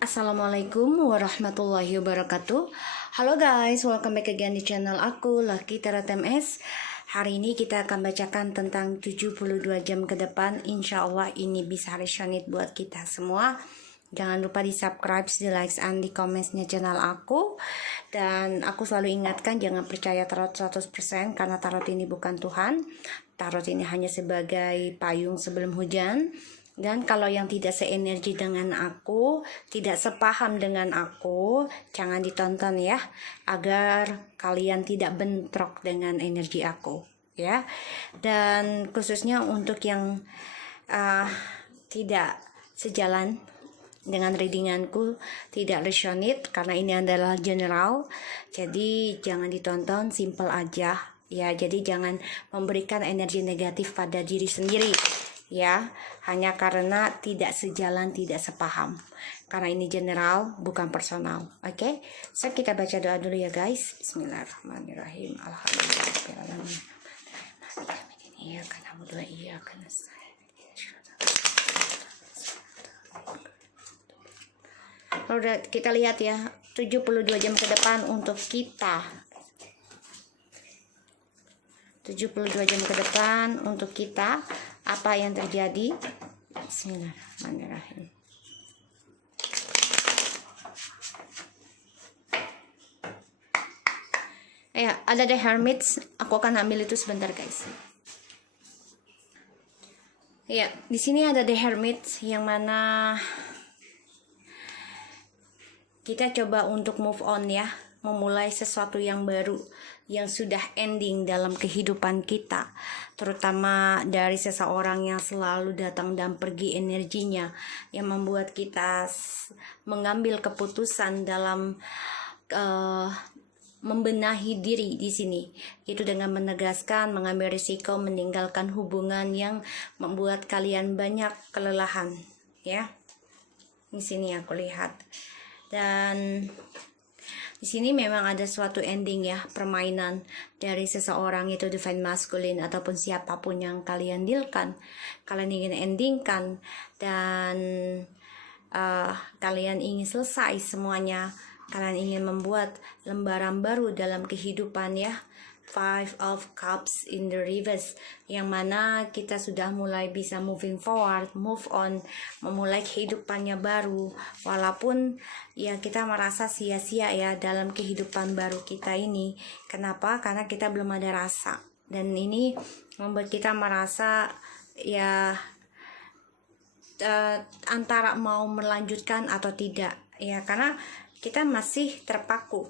Assalamualaikum warahmatullahi wabarakatuh. Halo guys, welcome back again di channel aku, Lucky Tarot MS. Hari ini kita akan bacakan tentang 72 jam ke depan. Insya Allah ini bisa resonate buat kita semua. Jangan lupa di subscribe, di likes, and di comments-nya channel aku. Dan aku selalu ingatkan jangan percaya tarot 100% karena tarot ini bukan Tuhan. Tarot ini hanya sebagai payung sebelum hujan. Dan kalau yang tidak seenergi dengan aku, tidak sepaham dengan aku, jangan ditonton ya, agar kalian tidak bentrok dengan energi aku ya. Dan khususnya untuk yang tidak sejalan dengan readinganku, tidak resonate karena ini adalah general, jadi jangan ditonton, simple aja ya. Jadi jangan memberikan energi negatif pada diri sendiri ya, hanya karena tidak sejalan, tidak sepaham, karena ini general bukan personal. Oke, so kita baca doa dulu ya guys. Bismillahirrahmanirrahim. Alhamdulillahirrahmanirrahim. Iya karena doa iya karena udah kita lihat ya, 72 jam ke depan untuk kita. 72 jam ke depan untuk kita, apa yang terjadi? Bismillahirrahmanirrahim. Ya, ada The Hermits. Aku akan ambil itu sebentar guys. Ya, di sini ada The Hermits yang mana kita coba untuk move on ya, memulai sesuatu yang baru yang sudah ending dalam kehidupan kita, terutama dari seseorang yang selalu datang dan pergi energinya, yang membuat kita mengambil keputusan dalam membenahi diri di sini, itu dengan menegaskan, mengambil risiko, meninggalkan hubungan yang membuat kalian banyak kelelahan ya. Di sini aku lihat. Dan di sini memang ada suatu ending ya, permainan dari seseorang, itu divine masculine ataupun siapapun yang kalian dealkan, kalian ingin endingkan dan kalian ingin selesai semuanya, kalian ingin membuat lembaran baru dalam kehidupan ya. Five of Cups in the reverse, yang mana kita sudah mulai bisa moving forward, move on, memulai kehidupannya baru, walaupun ya kita merasa sia-sia ya dalam kehidupan baru kita ini. Kenapa? Karena kita belum ada rasa, dan ini membuat kita merasa ya antara mau melanjutkan atau tidak ya, karena kita masih terpaku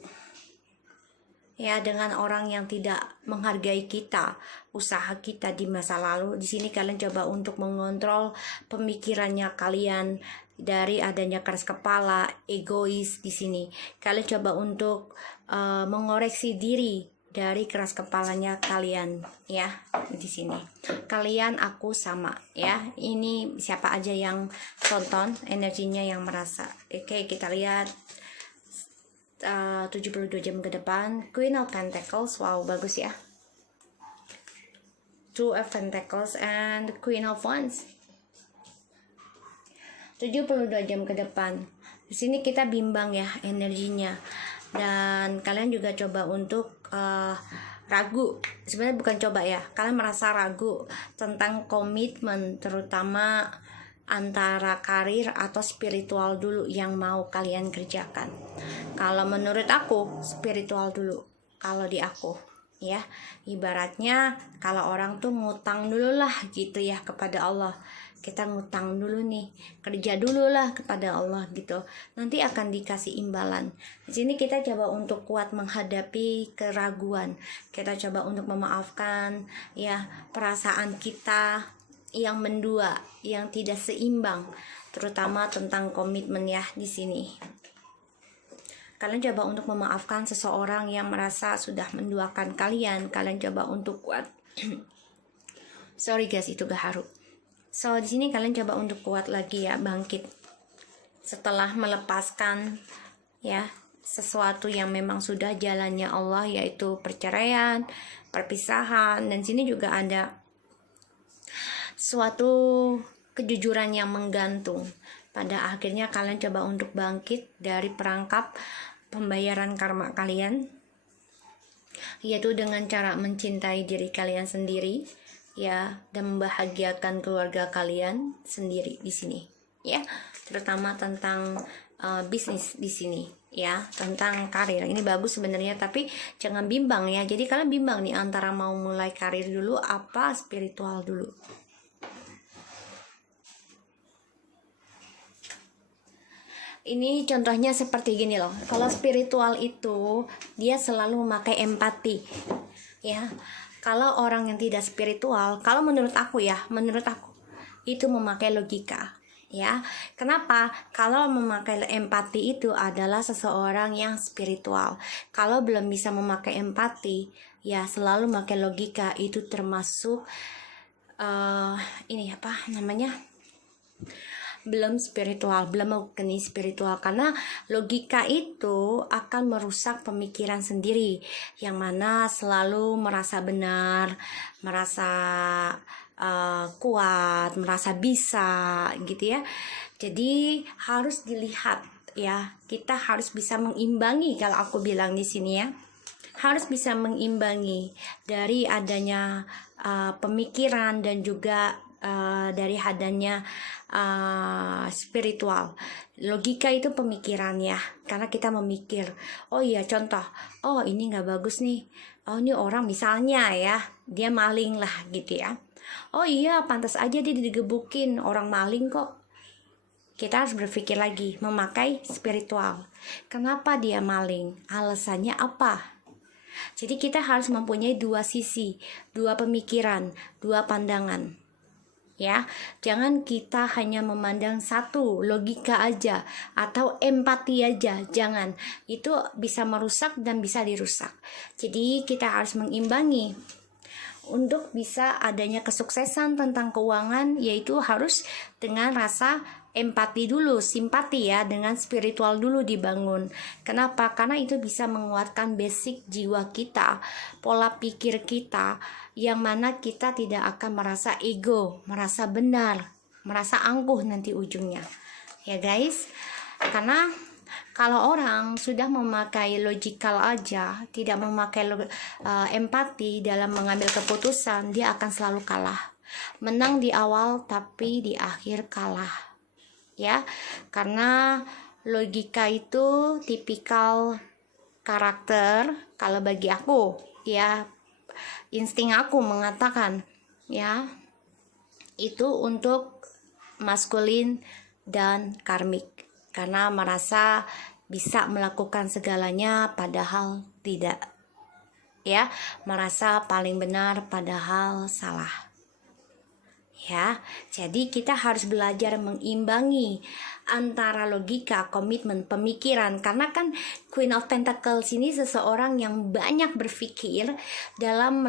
ya dengan orang yang tidak menghargai kita, usaha kita di masa lalu. Di sini kalian coba untuk mengontrol pemikirannya kalian dari adanya keras kepala, egois. Di sini kalian coba untuk mengoreksi diri dari keras kepalanya kalian ya. Di sini kalian aku sama ya. Ini siapa aja yang tonton energinya yang merasa. Oke, kita lihat 72 jam ke depan. Queen of Pentacles, wow bagus ya. Two of Pentacles and Queen of Wands. 72 jam ke depan. Di sini kita bimbang ya energinya, dan kalian juga coba untuk ragu. Sebenarnya bukan coba ya, kalian merasa ragu tentang komitmen, terutama antara karir atau spiritual dulu yang mau kalian kerjakan. Kalau menurut aku spiritual dulu, kalau di aku ya, ibaratnya kalau orang tuh ngutang dulu lah gitu ya kepada Allah. Kita ngutang dulu nih, kerja dulu lah kepada Allah gitu, nanti akan dikasih imbalan. Di sini kita coba untuk kuat menghadapi keraguan, kita coba untuk memaafkan ya perasaan kita yang mendua, yang tidak seimbang, terutama tentang komitmen ya. Di sini kalian coba untuk memaafkan seseorang yang merasa sudah menduakan kalian. Kalian coba untuk kuat. Sorry guys, itu gaharu. So di sini kalian coba untuk kuat lagi ya, bangkit setelah melepaskan ya sesuatu yang memang sudah jalannya Allah, yaitu perceraian, perpisahan. Dan sini juga ada suatu kejujuran yang menggantung pada akhirnya kalian coba untuk bangkit dari perangkap pembayaran karma kalian, yaitu dengan cara mencintai diri kalian sendiri ya, dan membahagiakan keluarga kalian sendiri di sini ya, terutama tentang bisnis di sini ya, tentang karir. Ini bagus sebenarnya, tapi jangan bimbang ya. Jadi kalian bimbang nih antara mau mulai karir dulu apa spiritual dulu. Ini contohnya seperti gini loh. Kalau spiritual itu dia selalu memakai empati ya. Kalau orang yang tidak spiritual, kalau menurut aku itu memakai logika ya. Kenapa? Kalau memakai empati itu adalah seseorang yang spiritual. Kalau belum bisa memakai empati ya selalu memakai logika, itu termasuk ini apa namanya, belum spiritual, belum mengukini spiritual, karena logika itu akan merusak pemikiran sendiri yang mana selalu merasa benar, merasa kuat, merasa bisa gitu ya. Jadi harus dilihat ya, kita harus bisa mengimbangi. Kalau aku bilang di sini ya, harus bisa mengimbangi dari adanya pemikiran dan juga dari adanya spiritual. Logika itu pemikiran ya, karena kita memikir, oh iya contoh, oh ini nggak bagus nih, oh ini orang misalnya ya, dia maling lah gitu ya, oh iya pantas aja dia digebukin, orang maling kok. Kita harus berpikir lagi, memakai spiritual. Kenapa dia maling? Alasannya apa? Jadi kita harus mempunyai dua sisi, dua pemikiran, dua pandangan. Ya, jangan kita hanya memandang satu, logika aja atau empati aja, jangan. Itu bisa merusak dan bisa dirusak. Jadi kita harus mengimbangi. Untuk bisa adanya kesuksesan tentang keuangan, yaitu harus dengan rasa empati dulu, simpati ya, dengan spiritual dulu dibangun. Kenapa? Karena itu bisa menguatkan basic jiwa kita, pola pikir kita, yang mana kita tidak akan merasa ego, merasa benar, merasa angkuh nanti ujungnya ya guys. Karena kalau orang sudah memakai logikal aja, tidak memakai empati dalam mengambil keputusan, dia akan selalu kalah. Menang di awal tapi di akhir kalah ya, karena logika itu tipikal karakter. Kalau bagi aku ya, insting aku mengatakan ya, itu untuk maskulin dan karmik, karena merasa bisa melakukan segalanya padahal tidak ya, merasa paling benar padahal salah ya. Jadi kita harus belajar mengimbangi antara logika, komitmen, pemikiran. Karena kan Queen of Pentacles ini seseorang yang banyak berpikir dalam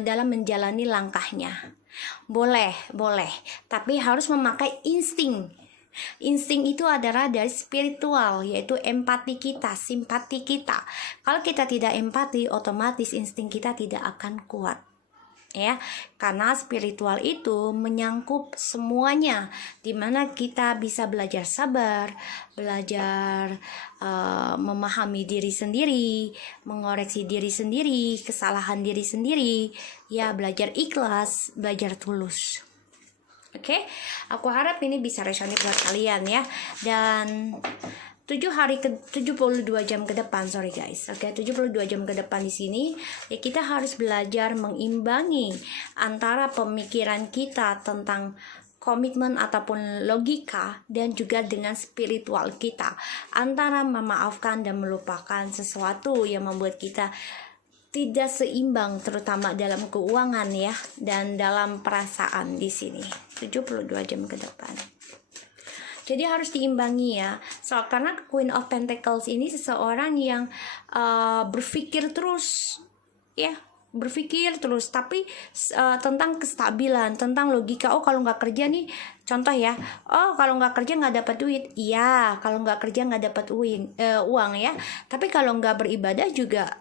dalam menjalani langkahnya. Boleh, tapi harus memakai insting. Insting itu adalah dari spiritual, yaitu empati kita, simpati kita. Kalau kita tidak empati, otomatis insting kita tidak akan kuat ya, karena spiritual itu menyangkup semuanya, dimana kita bisa belajar sabar, belajar memahami diri sendiri, mengoreksi diri sendiri, kesalahan diri sendiri ya, belajar ikhlas, belajar tulus. Oke, aku harap ini bisa resonate buat kalian ya. Dan 72 jam ke depan, sorry guys. Oke, 72 jam ke depan di sini ya, kita harus belajar mengimbangi antara pemikiran kita tentang komitmen ataupun logika dan juga dengan spiritual kita, antara memaafkan dan melupakan sesuatu yang membuat kita tidak seimbang, terutama dalam keuangan ya, dan dalam perasaan di sini. 72 jam ke depan. Jadi harus diimbangi ya. Karena Queen of Pentacles ini seseorang yang berpikir terus ya, berpikir terus, tapi tentang kestabilan, tentang logika. Oh kalau nggak kerja nih, contoh ya, oh kalau nggak kerja nggak dapat duit. Iya, kalau nggak kerja nggak dapat uang ya. Tapi kalau nggak beribadah juga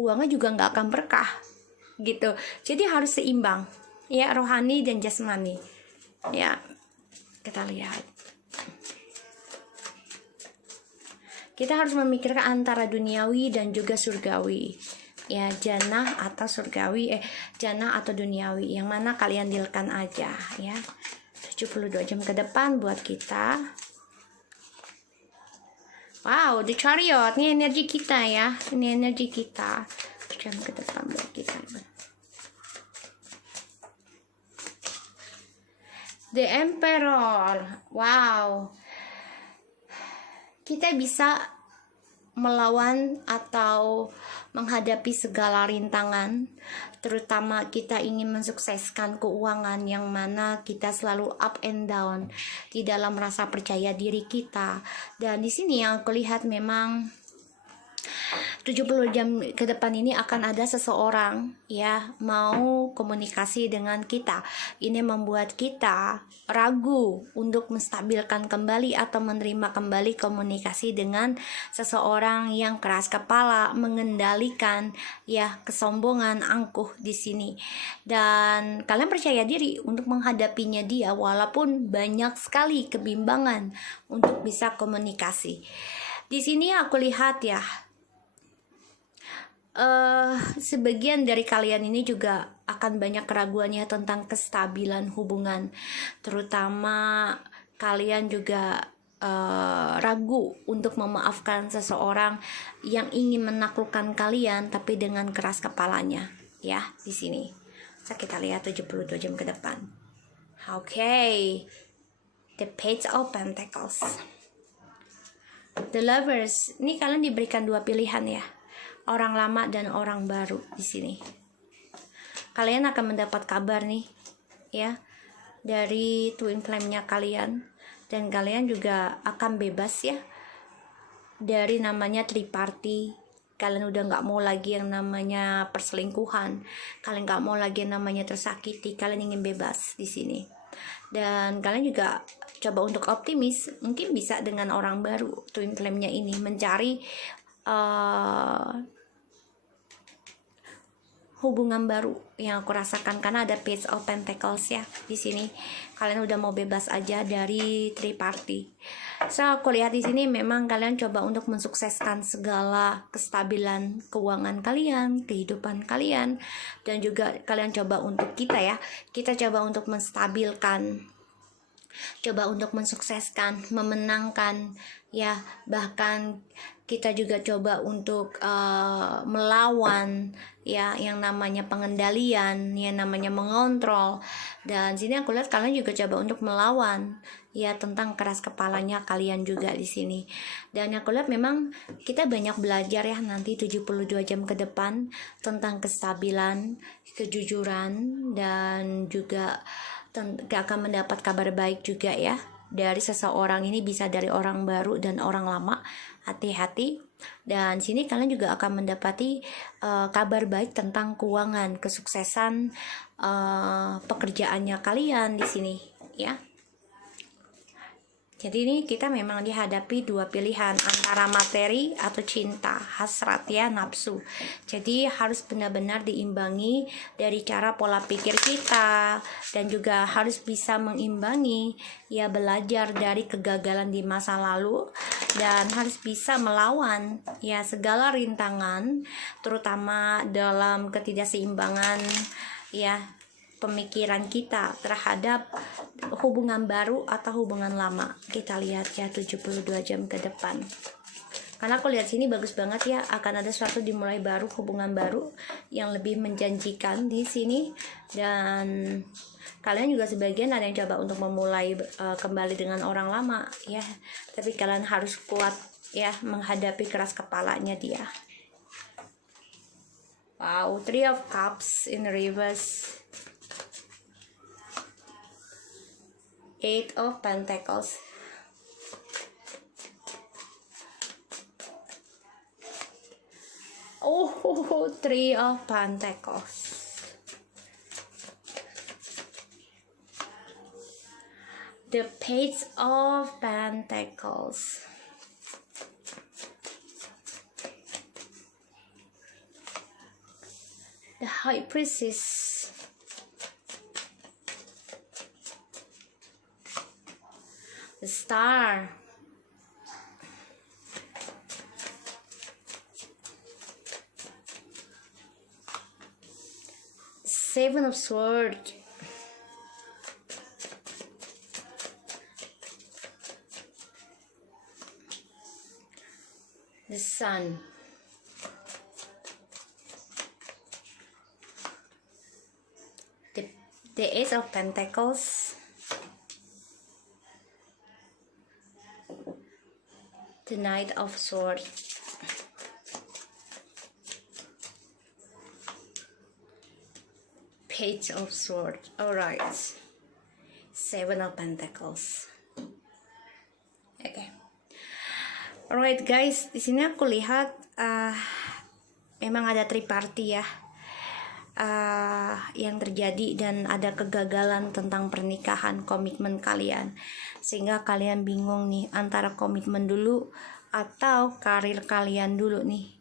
uangnya juga nggak akan berkah gitu. Jadi harus seimbang ya, rohani dan jasmani ya. Kita lihat. Kita harus memikirkan antara duniawi dan juga surgawi. Ya, jannah atau surgawi, jannah atau duniawi. Yang mana kalian dealkan aja ya. 72 jam ke depan buat kita. Wow, the chariot. Ini energi kita ya. Ini energi kita. Jam ke depan buat kita. The Emperor. Wow. Kita bisa melawan atau menghadapi segala rintangan, terutama kita ingin mensukseskan keuangan yang mana kita selalu up and down di dalam rasa percaya diri kita. Dan di sini yang aku lihat memang 70 jam ke depan ini akan ada seseorang ya mau komunikasi dengan kita. Ini membuat kita ragu untuk menstabilkan kembali atau menerima kembali komunikasi dengan seseorang yang keras kepala, mengendalikan ya kesombongan, angkuh di sini. Dan kalian percaya diri untuk menghadapinya dia walaupun banyak sekali kebimbangan untuk bisa komunikasi. Di sini aku lihat ya, sebagian dari kalian ini juga akan banyak keraguannya tentang kestabilan hubungan, terutama kalian juga ragu untuk memaafkan seseorang yang ingin menaklukkan kalian tapi dengan keras kepalanya ya. Di sini kita lihat 72 jam ke depan. Oke. The Page of Pentacles, The Lovers. Ini kalian diberikan dua pilihan ya, orang lama dan orang baru di sini. Kalian akan mendapat kabar nih ya dari twin flame-nya kalian, dan kalian juga akan bebas ya dari namanya triparty. Kalian udah nggak mau lagi yang namanya perselingkuhan, kalian nggak mau lagi yang namanya tersakiti, kalian ingin bebas di sini. Dan kalian juga coba untuk optimis, mungkin bisa dengan orang baru twin flame-nya ini mencari hubungan baru yang aku rasakan, karena ada Page of Pentacles ya di sini. Kalian udah mau bebas aja dari triparty. So aku lihat di sini memang kalian coba untuk mensukseskan segala kestabilan keuangan kalian, kehidupan kalian, dan juga kalian coba untuk kita coba untuk menstabilkan, coba untuk mensukseskan, memenangkan ya, bahkan kita juga coba untuk melawan ya yang namanya pengendalian, yang namanya mengontrol. Dan sini aku lihat kalian juga coba untuk melawan ya tentang keras kepalanya kalian juga di sini. Dan aku lihat memang kita banyak belajar ya nanti 72 jam ke depan tentang kestabilan, kejujuran, dan juga akan mendapat kabar baik juga ya dari seseorang. Ini bisa dari orang baru dan orang lama. Hati-hati. Dan sini kalian juga akan mendapati kabar baik tentang keuangan, kesuksesan pekerjaannya kalian di sini ya. Jadi ini kita memang dihadapi dua pilihan antara materi atau cinta, hasrat ya, nafsu. Jadi harus benar-benar diimbangi dari cara pola pikir kita, dan juga harus bisa mengimbangi ya, belajar dari kegagalan di masa lalu, dan harus bisa melawan ya segala rintangan, terutama dalam ketidakseimbangan ya pemikiran kita terhadap hubungan baru atau hubungan lama. Kita lihat ya 72 jam ke depan. Karena aku lihat sini bagus banget ya, akan ada suatu dimulai baru, hubungan baru yang lebih menjanjikan di sini. Dan kalian juga sebagian ada yang coba untuk memulai kembali dengan orang lama ya. Tapi kalian harus kuat ya menghadapi keras kepalanya dia. Wow, Three of Cups in reverse. Eight of Pentacles. Oh, Three of Pentacles. The Page of Pentacles. The High Priestess. The Star. Seven of Swords. The Sun. The Ace of Pentacles. The Knight of Swords. Page of Swords. Alright. Seven of Pentacles. Oke. Alright guys, di sini aku lihat memang ada triparty ya. Yang terjadi dan ada kegagalan tentang pernikahan, komitmen kalian, sehingga kalian bingung nih antara komitmen dulu atau karir kalian dulu nih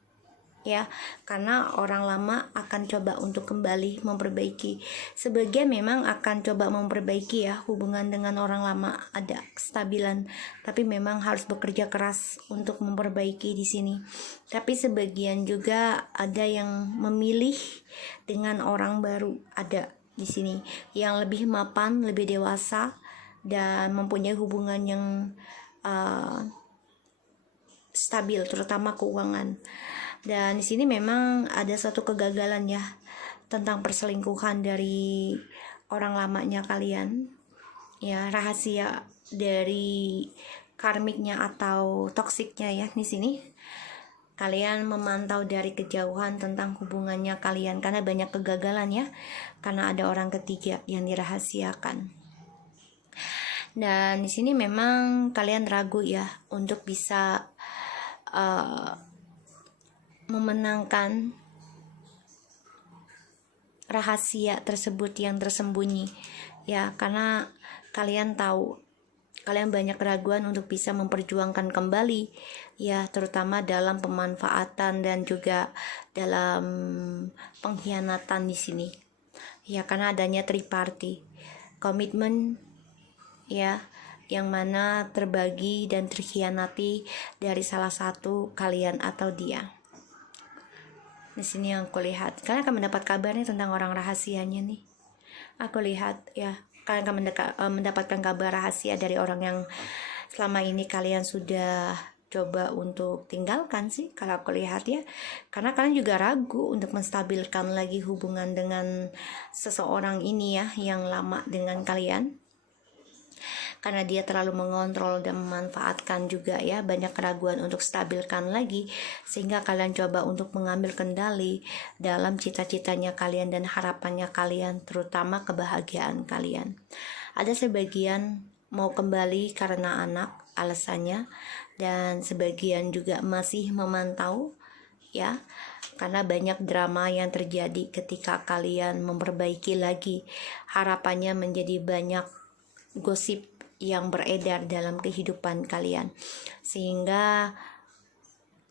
ya, karena orang lama akan coba untuk kembali memperbaiki. Sebagian memang akan coba memperbaiki ya hubungan dengan orang lama, ada kestabilan, tapi memang harus bekerja keras untuk memperbaiki di sini. Tapi sebagian juga ada yang memilih dengan orang baru, ada di sini yang lebih mapan, lebih dewasa dan mempunyai hubungan yang stabil, terutama keuangan. Dan di sini memang ada satu kegagalan ya tentang perselingkuhan dari orang lamanya kalian ya, rahasia dari karmiknya atau toksiknya ya. Di sini kalian memantau dari kejauhan tentang hubungannya kalian karena banyak kegagalan ya, karena ada orang ketiga yang dirahasiakan. Dan di sini memang kalian ragu ya untuk bisa memenangkan rahasia tersebut yang tersembunyi ya, karena kalian tahu kalian banyak keraguan untuk bisa memperjuangkan kembali ya, terutama dalam pemanfaatan dan juga dalam pengkhianatan di sini ya, karena adanya triparty komitmen ya, yang mana terbagi dan terkhianati dari salah satu kalian atau dia. Di sini yang aku lihat, kalian akan mendapat kabarnya tentang orang rahasianya nih. Aku lihat ya, kalian akan mendapatkan kabar rahasia dari orang yang selama ini kalian sudah coba untuk tinggalkan sih, kalau aku lihat ya. Karena kalian juga ragu untuk menstabilkan lagi hubungan dengan seseorang ini ya, yang lama dengan kalian. Karena dia terlalu mengontrol dan memanfaatkan juga ya, banyak keraguan untuk stabilkan lagi, sehingga kalian coba untuk mengambil kendali dalam cita-citanya kalian dan harapannya kalian, terutama kebahagiaan kalian. Ada sebagian mau kembali karena anak alasannya, dan sebagian juga masih memantau ya, karena banyak drama yang terjadi ketika kalian memperbaiki lagi. Harapannya menjadi banyak gosip yang beredar dalam kehidupan kalian, sehingga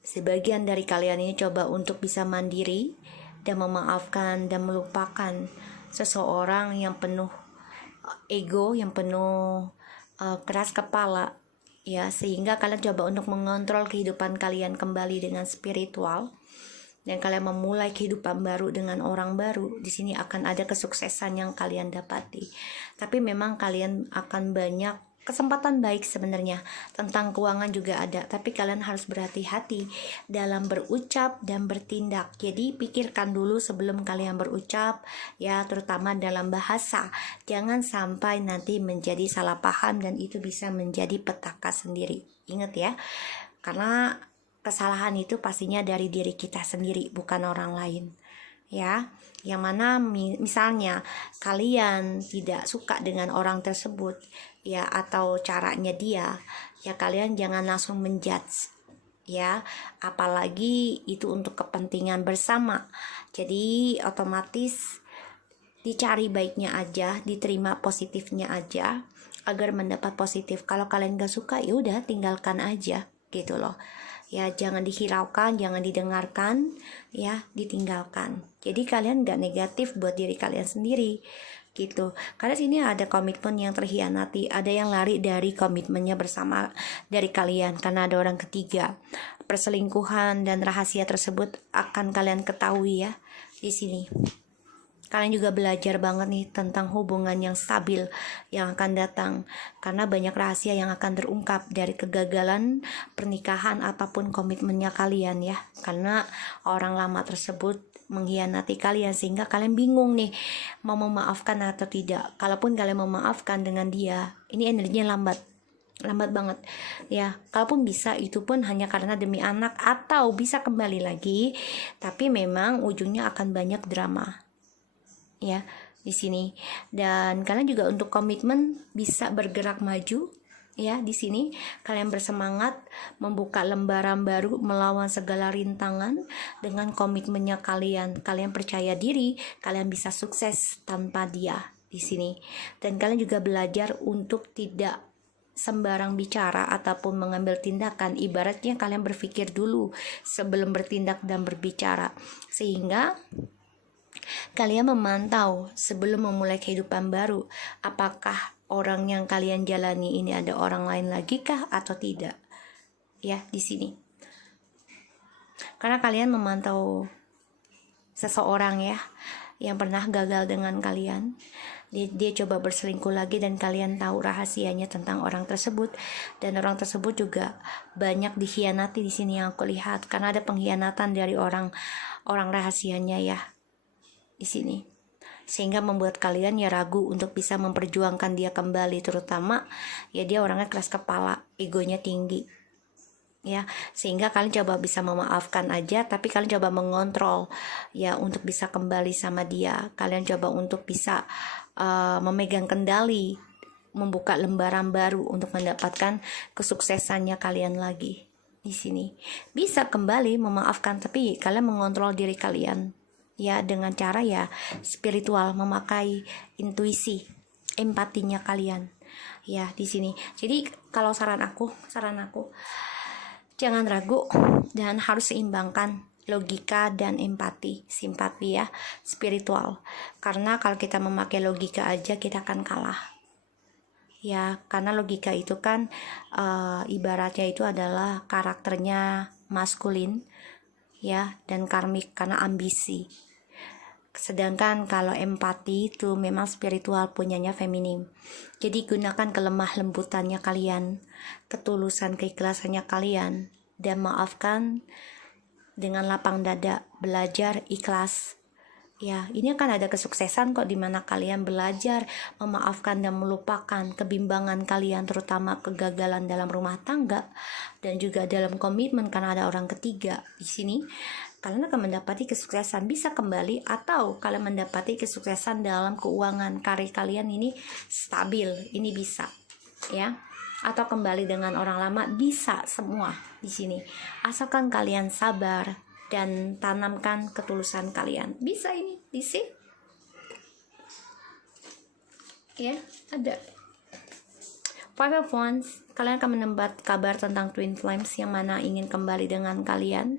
sebagian dari kalian ini coba untuk bisa mandiri dan memaafkan dan melupakan seseorang yang penuh ego, yang penuh keras kepala ya, sehingga kalian coba untuk mengontrol kehidupan kalian kembali dengan spiritual, dan kalian memulai kehidupan baru dengan orang baru. Di sini akan ada kesuksesan yang kalian dapati. Tapi memang kalian akan banyak kesempatan baik sebenarnya. Tentang keuangan juga ada, tapi kalian harus berhati-hati dalam berucap dan bertindak. Jadi pikirkan dulu sebelum kalian berucap ya, terutama dalam bahasa. Jangan sampai nanti menjadi salah paham dan itu bisa menjadi petaka sendiri. Ingat ya, karena kesalahan itu pastinya dari diri kita sendiri, bukan orang lain ya. Yang mana misalnya kalian tidak suka dengan orang tersebut ya, atau caranya dia ya, kalian jangan langsung menjudge ya, apalagi itu untuk kepentingan bersama. Jadi otomatis dicari baiknya aja, diterima positifnya aja agar mendapat positif. Kalau kalian gak suka ya udah tinggalkan aja gitu loh ya, jangan dihiraukan, jangan didengarkan ya, ditinggalkan. Jadi kalian gak negatif buat diri kalian sendiri gitu. Karena sini ada komitmen yang terhianati, ada yang lari dari komitmennya bersama dari kalian karena ada orang ketiga. Perselingkuhan dan rahasia tersebut akan kalian ketahui ya di sini. Kalian juga belajar banget nih tentang hubungan yang stabil yang akan datang, karena banyak rahasia yang akan terungkap dari kegagalan pernikahan apapun komitmennya kalian ya, karena orang lama tersebut mengkhianati kalian sehingga kalian bingung nih mau memaafkan atau tidak. Kalaupun kalian memaafkan dengan dia, ini energinya lambat banget ya. Kalaupun bisa, itu pun hanya karena demi anak atau bisa kembali lagi, tapi memang ujungnya akan banyak drama ya di sini. Dan kalian juga untuk komitmen bisa bergerak maju ya. Di sini kalian bersemangat membuka lembaran baru melawan segala rintangan dengan komitmennya kalian. Kalian percaya diri, kalian bisa sukses tanpa dia di sini. Dan kalian juga belajar untuk tidak sembarang bicara ataupun mengambil tindakan. Ibaratnya kalian berpikir dulu sebelum bertindak dan berbicara, sehingga kalian memantau sebelum memulai kehidupan baru, apakah orang yang kalian jalani ini ada orang lain lagi kah atau tidak ya di sini. Karena kalian memantau seseorang ya yang pernah gagal dengan kalian, dia coba berselingkuh lagi dan kalian tahu rahasianya tentang orang tersebut, dan orang tersebut juga banyak dikhianati di sini yang aku lihat, karena ada pengkhianatan dari orang rahasianya ya di sini, sehingga membuat kalian ya ragu untuk bisa memperjuangkan dia kembali, terutama ya dia orangnya keras kepala, egonya tinggi ya, sehingga kalian coba bisa memaafkan aja, tapi kalian coba mengontrol ya untuk bisa kembali sama dia. Kalian coba untuk bisa memegang kendali, membuka lembaran baru untuk mendapatkan kesuksesannya kalian lagi di sini. Bisa kembali memaafkan, tapi kalian mengontrol diri kalian ya dengan cara ya spiritual, memakai intuisi, empatinya kalian ya di sini. Jadi kalau saran aku jangan ragu dan harus seimbangkan logika dan empati, simpati ya, spiritual. Karena kalau kita memakai logika aja kita akan kalah ya, karena logika itu kan ibaratnya itu adalah karakternya maskulin ya, dan karmik karena ambisi. Sedangkan kalau empati itu memang spiritual, punyanya feminim. Jadi gunakan kelemah lembutannya kalian, ketulusan keikhlasannya kalian, dan maafkan dengan lapang dada, belajar ikhlas. Ya, ini akan ada kesuksesan kok, dimana kalian belajar memaafkan dan melupakan kebimbangan kalian, terutama kegagalan dalam rumah tangga dan juga dalam komitmen karena ada orang ketiga di sini. Kalian akan mendapati kesuksesan, bisa kembali, atau kalian mendapati kesuksesan dalam keuangan, karir kalian ini stabil, ini bisa ya, atau kembali dengan orang lama, bisa semua di sini, asalkan kalian sabar dan tanamkan ketulusan kalian. Bisa ini di sini ya. Ada Five of Wands, kalian akan mendapat kabar tentang Twin Flames yang mana ingin kembali dengan kalian,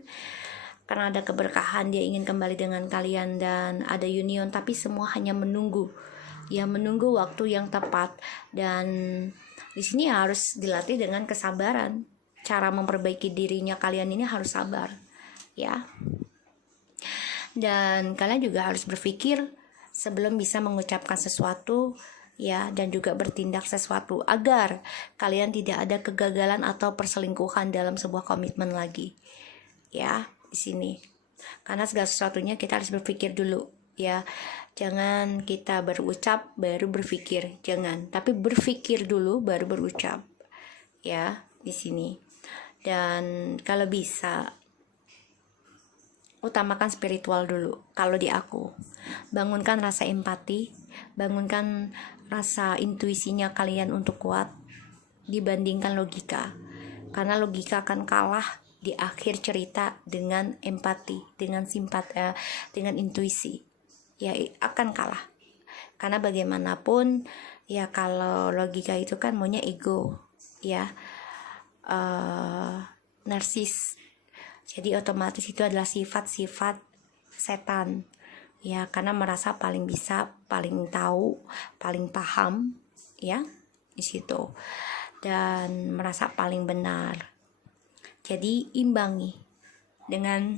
karena ada keberkahan, dia ingin kembali dengan kalian dan ada union, tapi semua hanya menunggu ya, menunggu waktu yang tepat. Dan di sini harus dilatih dengan kesabaran, cara memperbaiki dirinya kalian ini harus sabar ya. Dan kalian juga harus berpikir sebelum bisa mengucapkan sesuatu ya, dan juga bertindak sesuatu agar kalian tidak ada kegagalan atau perselingkuhan dalam sebuah komitmen lagi ya di sini. Karena segala sesuatunya kita harus berpikir dulu ya, jangan kita berucap baru berpikir, jangan, tapi berpikir dulu baru berucap ya di sini. Dan kalau bisa utamakan spiritual dulu. Kalau di aku, bangunkan rasa empati, bangunkan rasa intuisinya kalian untuk kuat dibandingkan logika, karena logika akan kalah di akhir cerita dengan empati, dengan dengan intuisi ya, akan kalah. Karena bagaimanapun ya, kalau logika itu kan maunya ego ya, narsis, jadi otomatis itu adalah sifat-sifat setan ya, karena merasa paling bisa, paling tahu, paling paham ya di situ, dan merasa paling benar. Jadi imbangi dengan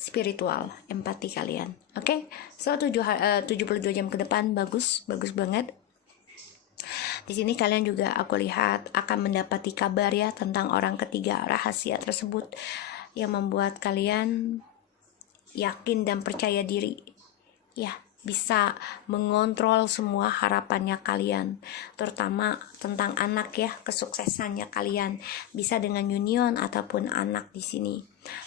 spiritual, empati kalian. Oke, so 72 jam ke depan bagus banget. Di sini kalian juga aku lihat akan mendapati kabar ya tentang orang ketiga rahasia tersebut yang membuat kalian yakin dan percaya diri ya, bisa mengontrol semua harapannya kalian, terutama tentang anak ya, kesuksesannya kalian bisa dengan union ataupun anak di sini.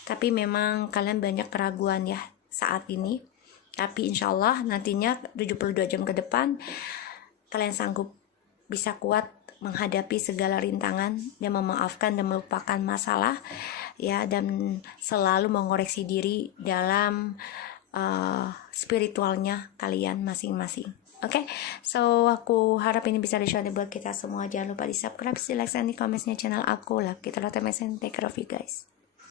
Tapi memang kalian banyak keraguan ya saat ini, tapi insya Allah nantinya 72 jam ke depan kalian sanggup, bisa kuat menghadapi segala rintangan dan memaafkan dan melupakan masalah ya, dan selalu mengoreksi diri dalam spiritualnya kalian masing-masing. Oke, so aku harap ini bisa di-share buat kita semua. Jangan lupa di subscribe, di like, dan di komennya channel aku lah. Kita latihan mesin, take care of you guys.